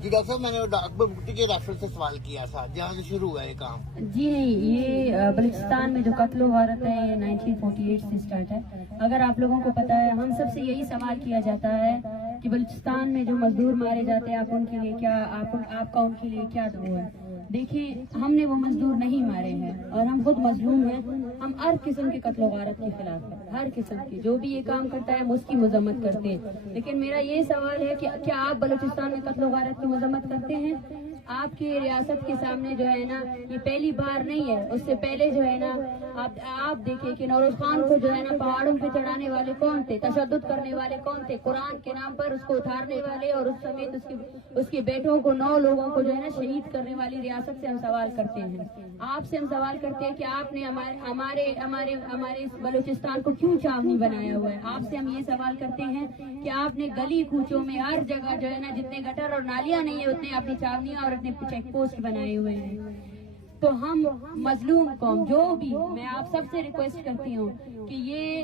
जी doctor साहब, मैंने अकबर भुट्टी के राइफल से सवाल किया था, जहाँ से शुरू हुआ ये काम। जी नहीं, ये बलूचिस्तान में जो कत्ल वारत है ये 1948 से स्टार्ट है। अगर आप लोगों को पता है, हम सबसे यही सवाल किया जाता है कि बलूचिस्तान में जो मजदूर मारे जाते हैं, आप उनके लिए क्या, आपका उनके लिए क्या वो है। देखिए, हमने वो मजदूर नहीं मारे हैं और हम खुद मजलूम हैं। हम हर किस्म के कत्ल वारत के खिलाफ हैं, हर किस्म की। जो भी ये काम करता है हम उसकी मजम्मत करते हैं। लेकिन मेरा ये सवाल है कि क्या आप बलूचिस्तान में कत्ल वारत की मजम्मत करते हैं? आपकी रियासत के सामने जो है ना, ये पहली बार नहीं है, उससे पहले जो है ना, आप देखिए कि नौरोज खान को जो है ना पहाड़ों पे चढ़ाने वाले कौन थे, तशद्दुद करने वाले कौन थे, कुरान के नाम पर उसको उतारने वाले और उस समेत उसके बेटों को 9 लोगों को जो है ना शहीद करने वाली रियासत से हम सवाल करते हैं। आपसे हम सवाल करते हैं कि आपने हमारे इस बलूचिस्तान को क्यों छावनी बनाया हुआ है। आपसे हम ये सवाल करते हैं कि आपने गली कूचों में हर जगह जो है ना, जितने गटर और नालियां नहीं है उतने अपनी छावनियां और अपने चेक पोस्ट बनाए हुए हैं। तो हम मजलूम कौम, जो भी, मैं आप सबसे रिक्वेस्ट करती हूँ कि ये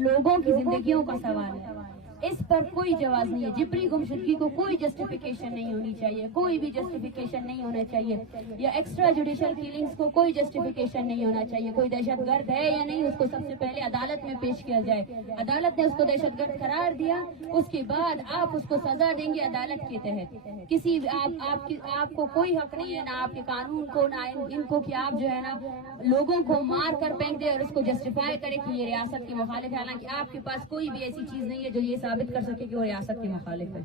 लोगों की जिंदगियों का सवाल है, इस पर कोई जवाब नहीं है। जिब्री गुमशुदगी को कोई जस्टिफिकेशन नहीं होनी चाहिए, कोई भी जस्टिफिकेशन नहीं होना चाहिए, या एक्स्ट्रा जुडिशियल किलिंग्स को कोई जस्टिफिकेशन नहीं होना चाहिए। कोई दहशतगर्द है या नहीं, उसको सबसे पहले अदालत में पेश किया जाए। अदालत ने उसको दहशतगर्द करार दिया, उसके बाद आप उसको सजा देंगे अदालत के तहत। किसी आपको कोई हक नहीं है, ना आपके कानून को, ना इनको, कि आप जो है ना लोगों को मार कर फेंक दे और उसको जस्टिफाई करे कि ये रियासत के मुखालिफ है। हालांकि आपके पास कोई भी ऐसी चीज नहीं है जो ये साबित कर सके कि वो रियासत के मुखालिफ है।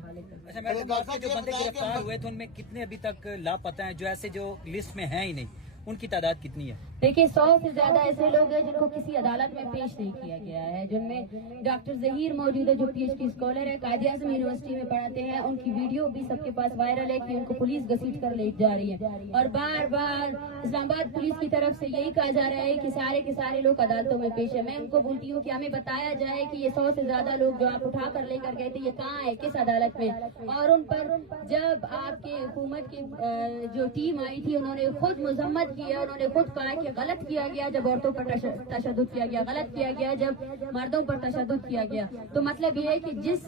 अच्छा मैडम, आपके जो बंदे गिरफ्तार हुए थे उनमें कितने अभी तक लापता हैं, जो ऐसे जो लिस्ट में हैं ही नहीं, उनकी तादाद कितनी है? देखिए, 100 से ज्यादा ऐसे लोग हैं जिनको किसी अदालत में पेश नहीं किया गया है, जिनमें डॉक्टर जहीर मौजूद है जो PhD स्कॉलर है, कायद-ए-आज़म यूनिवर्सिटी में पढ़ाते हैं। उनकी वीडियो भी सबके पास वायरल है कि उनको पुलिस घसीट कर ले जा रही है, और बार बार इस्लामाबाद पुलिस की तरफ से यही कहा जा रहा है कि सारे के सारे लोग अदालतों में पेश है। मैं उनको बोलती हूँ कि हमें बताया जाए कि ये 100 से ज्यादा लोग जो आप उठा कर लेकर गए थे, ये कहाँ है, किस अदालत में। और उन पर जब आपके हुकूमत की जो टीम आई थी, उन्होंने खुद मजम्मत की है, उन्होंने खुद कहा कि गलत किया गया जब औरतों पर तशद्दुद किया गया, गलत किया गया जब मर्दों पर तशद्दुद किया गया। तो मतलब ये है कि जिस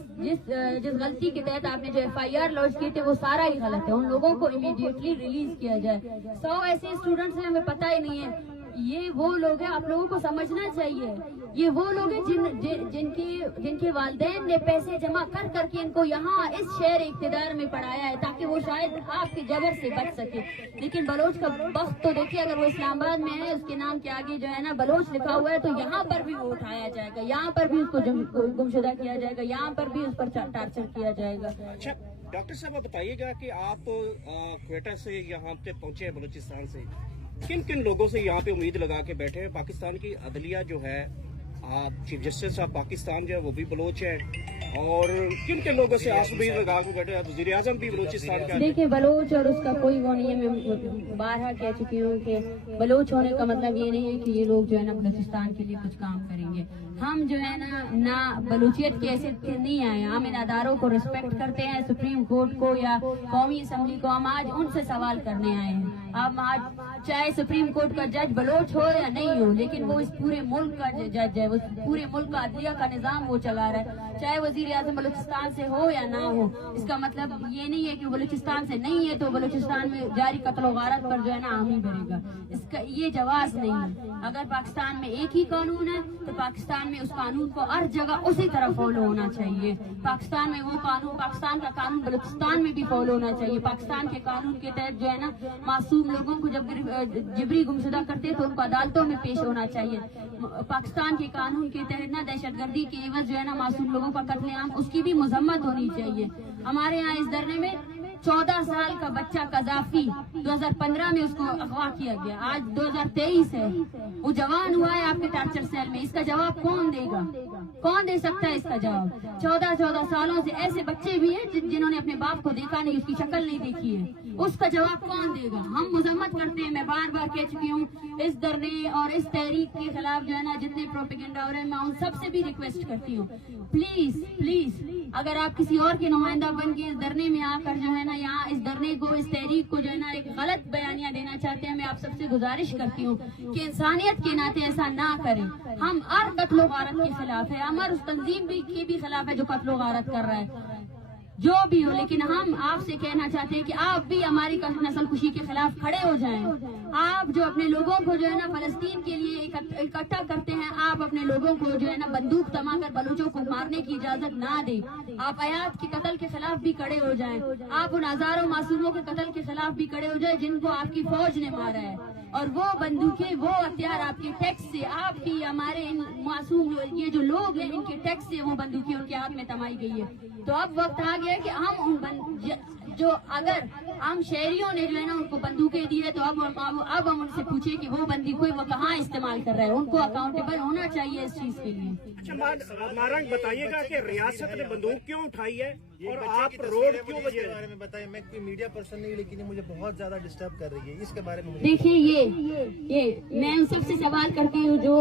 गलती के तहत आपने जो FIR लॉन्च किए थे वो सारा ही गलत है। उन लोगों को इमीडिएटली रिलीज किया जाए। 100 ऐसे स्टूडेंट्स हैं, हमें पता ही नहीं है। ये वो लोग हैं, आप लोगों को समझना चाहिए, ये वो लोग हैं जिनके वालिदैन ने पैसे जमा कर करके इनको यहाँ इस शहर इक़्तिदार में पढ़ाया है ताकि वो शायद आपके जबर से बच सके। लेकिन बलोच का वक्त तो देखिए, अगर वो इस्लामाबाद में है, उसके नाम के आगे जो है ना बलोच लिखा हुआ है, तो यहाँ पर भी वो उठाया जाएगा, यहाँ पर भी उसको गुमशुदा किया जाएगा, यहाँ पर भी उस पर टार्चर किया जाएगा। अच्छा डॉक्टर साहब, आप बताइएगा कि आप क्वेटा से यहाँ पे पहुंचे हैं बलूचिस्तान से, किन किन लोगों से यहाँ पे उम्मीद लगा के बैठे हैं? पाकिस्तान की अदलिया जो है, आप चीफ जस्टिस साहब पाकिस्तान जो है वो भी बलोच है, और किन किन लोगों से आप उम्मीद लगा के बैठे हैं? वज़ीर आज़म भी बलूचिस्तान का। देखिए, बलोच और उसका कोई वो नहीं है। मैं बारहा कह चुकी हूँ कि बलोच होने का मतलब ये नहीं है कि ये लोग जो है ना बलूचिस्तान के लिए कुछ काम करेंगे। हम जो है ना बलूचियत के ऐसे नहीं आए, हम इन अदारों को रिस्पेक्ट करते हैं, सुप्रीम कोर्ट को या कौमी असम्बली को। हम आज उनसे सवाल करने आए हैं। हम आज, चाहे सुप्रीम कोर्ट का जज बलोच हो या नहीं हो, लेकिन वो इस पूरे मुल्क का जज है, वो पूरे मुल्क का अदलिया का निजाम वो चला रहा है, चाहे वज़ीर आज़म बलूचिस्तान से हो या ना हो। इसका मतलब ये नहीं है कि बलूचिस्तान से नहीं है तो बलूचिस्तान में जारी कत्ल गारत पर जो है ना हामी भरेगा। इसका ये जवाब नहीं है। अगर पाकिस्तान में एक ही कानून है तो पाकिस्तान में उस कानून को हर जगह उसी तरह फॉलो होना चाहिए। पाकिस्तान में वो कानून, पाकिस्तान का कानून बलूचिस्तान में भी फॉलो होना चाहिए। पाकिस्तान के कानून के तहत जो है ना मासूम लोगों को जब जिबरी गुमशुदा करते तो उनको अदालतों में पेश होना चाहिए। पाकिस्तान के कानून के तहत ना दहशतगर्दी के एवज जो है ना मासूम लोगों का कत्लेआम, उसकी भी मजम्मत होनी चाहिए। हमारे यहाँ इस धरने में 14 साल का बच्चा कजाफी 2015 में उसको अगवा किया गया, आज 2023 है, वो जवान हुआ है आपके टार्चर सेल में। इसका जवाब कौन देगा? कौन दे सकता है इसका जवाब? 14 सालों से ऐसे बच्चे भी हैं जिन्होंने अपने बाप को देखा नहीं, उसकी शक्ल नहीं देखी है, उसका जवाब कौन देगा? हम मजम्मत करते हैं। मैं बार बार कह चुकी हूँ, इस धरने और इस तहरीक के खिलाफ जो है ना जितने प्रोपेगेंडा हो रहे हैं, मैं उन सबसे भी रिक्वेस्ट करती हूँ, प्लीज अगर आप किसी और के नुमाइंदा बन के इस धरने में आकर जो है ना यहाँ इस धरने को, इस तहरीक को जो है ना एक गलत बयानियां देना चाहते हैं, मैं आप सबसे गुजारिश करती हूँ कि इंसानियत के नाते ऐसा ना करें। हम हर कत्लो गारत के खिलाफ है, हम हर उस तंजीम के भी खिलाफ है जो कत्लो गारत कर रहा है। जो भी हो, लेकिन हम आपसे कहना चाहते हैं कि आप भी हमारी नस्ल कुशी के खिलाफ खड़े हो जाएं। आप जो अपने लोगों को जो है ना फलस्तीन के लिए इकट्ठा करते हैं, आप अपने लोगों को जो है ना बंदूक थमाकर बलूचों को मारने की इजाजत ना दें। आप आयात के कत्ल के खिलाफ भी खड़े हो जाएं। आप उन हजारों मासूमों के कत्ल के खिलाफ भी खड़े हो जाएं जिनको आपकी फौज ने मारा है। और वो बंदूकें, वो हथियार आपके टैक्स से, आपकी हमारे इन मासूम ये जो लोग हैं इनके टैक्स से वो बंदूकें उनके हाथ में थमाई गई है। तो अब वक्त आ गया कि हम उन जो अगर हम शहरियों ने जो है ना उनको बंदूकें दी है, तो अब हम उनसे पूछे कि वो बंदूकें वो कहाँ इस्तेमाल कर रहे हैं। उनको अकाउंटेबल होना चाहिए इस चीज के लिए। अच्छा मारंग, बताइएगा कि रियासत ने बंदूक क्यों उठाई है और आप रोड क्यों बजे? बारे में बताइए। मैं कोई मीडिया पर्सन नहीं, लेकिन ये मुझे बहुत ज्यादा डिस्टर्ब कर रही है, इसके बारे में मुझे देखिए ये मैं उन सबसे सवाल करती हूँ जो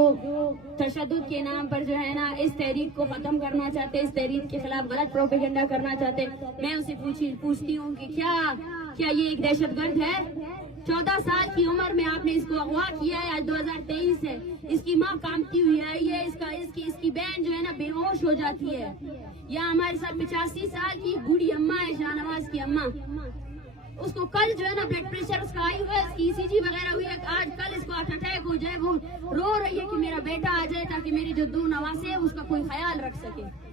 तशद्दुद के नाम पर जो है ना इस तहरीक को खत्म करना चाहते, इस तहरीक के खिलाफ गलत प्रोपेगेंडा करना चाहते। मैं उनसे पूछती हूँ कि क्या ये एक दहशतगर्द है? 14 साल की उम्र में आपने इसको अगवा किया है। आज 2023 है, इसकी माँ कांपती हुई आई है, इसकी बहन जो है ना बेहोश हो जाती है। या हमारे साथ 85 साल की बूढ़ी अम्मा है, शाहनवाज की अम्मा, उसको कल जो है ना ब्लड प्रेशर उसका आई हुआ है, इसकी ECG वगैरह हुई है, आज कल इसको हार्ट अटैक हो जाए। वो रो रही है कि मेरा बेटा आ जाए ताकि मेरी जो 2 नवासे है उसका कोई ख्याल रख सके।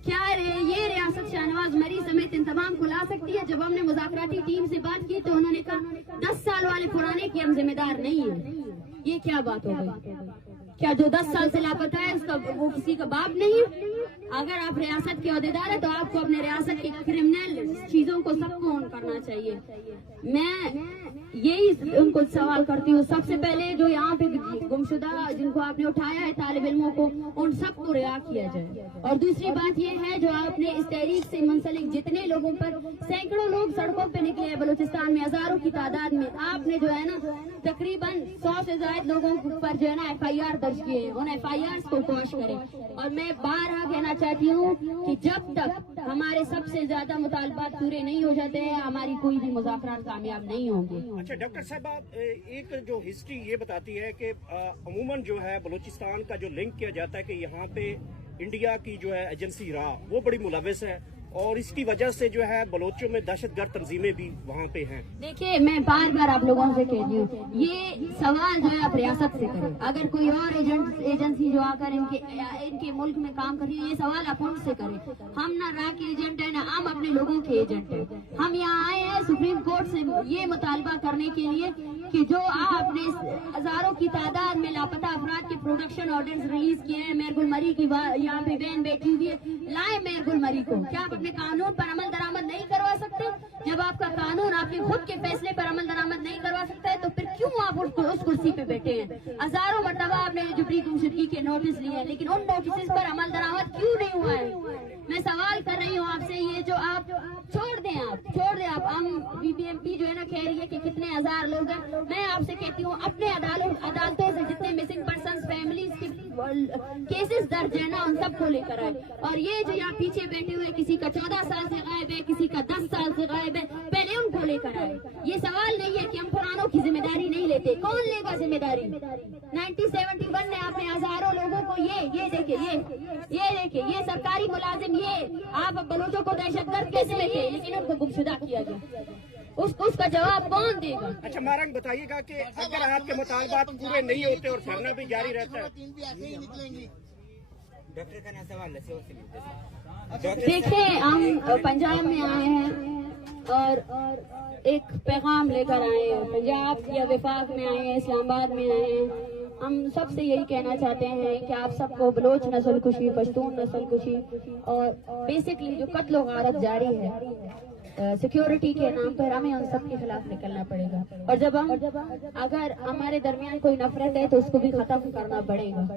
क्या ये रियासत शाहनवाज मरी समेत इन तमाम को ला सकती है? जब हमने मुज़ाकराती टीम से बात की तो उन्होंने कहा 10 साल वाले पुराने की हम जिम्मेदार नहीं है। ये क्या बात हो गई? क्या जो 10 साल से लापता है उसका वो किसी का बाप नहीं है? अगर आप रियासत के अहदेदार है तो आपको अपने रियासत के क्रिमिनल चीजों को सबको ऑन करना चाहिए। मैं यही उनको सवाल करती हूँ, सबसे पहले जो यहाँ पे गुमशुदा जिनको आपने उठाया है तालिब इल्मों को, उन सबको रिहा किया जाए। और दूसरी बात ये है जो आपने इस तहरीक से मुंसलिक जितने लोगों पर, सैकड़ों लोग सड़कों पे निकले हैं बलूचिस्तान में हजारों की तादाद में, आपने जो है ना तकरीबन 100 से ज्यादा लोगों पर जो है ना FIR दर्ज किए हैं। उन FIR को क्वॉश करें। और मैं बारहा कहना चाहती हूँ कि जब तक हमारे सबसे ज्यादा मुतालबात पूरे नहीं हो जाते हैं हमारी कोई भी मुज़ाकरात कामयाब नहीं होंगे। अच्छा डॉक्टर साहब, एक जो हिस्ट्री ये बताती है कि अमूमन जो है बलूचिस्तान का जो लिंक किया जाता है कि यहाँ पे इंडिया की जो है एजेंसी रा वो बड़ी मुलविस है और इसकी वजह से जो है बलोचों में दहशतगर्द तंजीमें भी वहाँ पे हैं। देखिए मैं बार बार आप लोगों से कहती हूँ, ये सवाल जो है आप रियासत से करें। अगर कोई और एजेंसी जो आकर इनके मुल्क में काम कर रही है, ये सवाल आप उनसे करें। हम ना रा के एजेंट है ना हम अपने लोगों के एजेंट है। हम यहाँ आए हैं सुप्रीम कोर्ट से ये मुतालबा करने के लिए कि जो आपने हजारों की तादाद में लापता अफराद के प्रोडक्शन ऑर्डर्स रिलीज किए हैं, मेयर गुलमरी की यहाँ पे बहन बैठी हुई है, लाए मेयर गुलमरी को। क्या आप अपने कानून पर अमल दरामद नहीं करवा सकते? जब आपका कानून आपके खुद के फैसले पर अमल दरामद नहीं करवा सकता है तो फिर क्यों आप उस कुर्सी पे बैठे हैं? हजारों मरतबा आपने जुबरी गुमशुदगी के नोटिस लिए हैं, लेकिन उन नोटिस पर अमल दरामद क्यों नहीं हुआ है? मैं सवाल कर रही हूँ आपसे, ये जो आप छोड़ दें आप हम BBMP जो है ना कह रही है कि कितने हजार लोग हैं। मैं आपसे कहती हूँ अपने अदालतों से जितने मिसिंग पर्सन फैमिलीज के केसेस दर्ज है ना उन सबको लेकर आए। और ये जो यहाँ पीछे बैठे हुए किसी का 14 साल से गायब है, किसी का 10 साल से गायब है, पहले उनको लेकर आए। ये सवाल नहीं है कि हम पुरानों की जिम्मेदारी नहीं लेते। कौन लेगा जिम्मेदारी? 1971 में आपने हजारों लोगों को ये देखिए ये सरकारी मुलाजिम, ये आप बलोचों को दहशतगर्द कैसे लेके, लेकिन उनको गुमशुदा किया गया। उसका जवाब कौन देगा? अच्छा मारंग, बताइएगा कि अगर आपके मुतालबात पूरे नहीं होते और धरना भी जारी रहता है। डॉक्टर का सवाल देखिए हम पंजाब में आए हैं और एक पैगाम लेकर आए हैं। पंजाब या वफाक में आए हैं, इस्लामाबाद में आए हैं। हम सबसे यही कहना चाहते हैं कि आप सबको बलोच नस्ल कुशी, पश्तून नस्ल कुशी और बेसिकली जो कत्ल गारत जारी है सिक्योरिटी के नाम पर, हमें उन सब के खिलाफ निकलना पड़ेगा। और जब अगर हमारे दरमियान कोई नफरत है तो उसको भी खत्म करना पड़ेगा।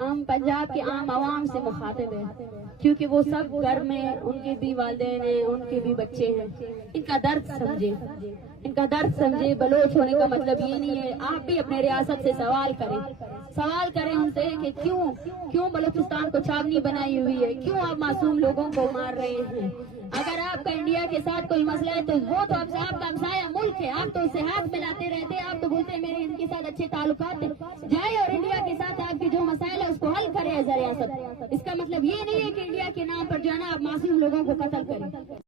हम पंजाब के आम आवाम से मुखातिब हैं क्योंकि वो सब घर में उनके भी वालिदैन हैं, उनके भी बच्चे हैं। इनका दर्द समझे। बलोच होने का मतलब ये नहीं है। आप भी अपने रियासत से सवाल करें उनसे कि क्यों बलूचिस्तान को छावनी बनाई हुई है, क्यों आप मासूम लोगों को मार रहे हैं। अगर आपका इंडिया के साथ कोई मसला है तो वो तो आपका हमसाया मुल्क है, आप तो उससे हाथ मिलाते रहते हैं। आप तो बोलते हैं मेरे इनके साथ अच्छे ताल्लुकात हैं। जाए और इंडिया के साथ आपके जो मसाइल है उसको हल करे एज रियासत। इसका मतलब ये नहीं है कि इंडिया के नाम पर जो है ना आप मासूम लोगों को कत्ल करें।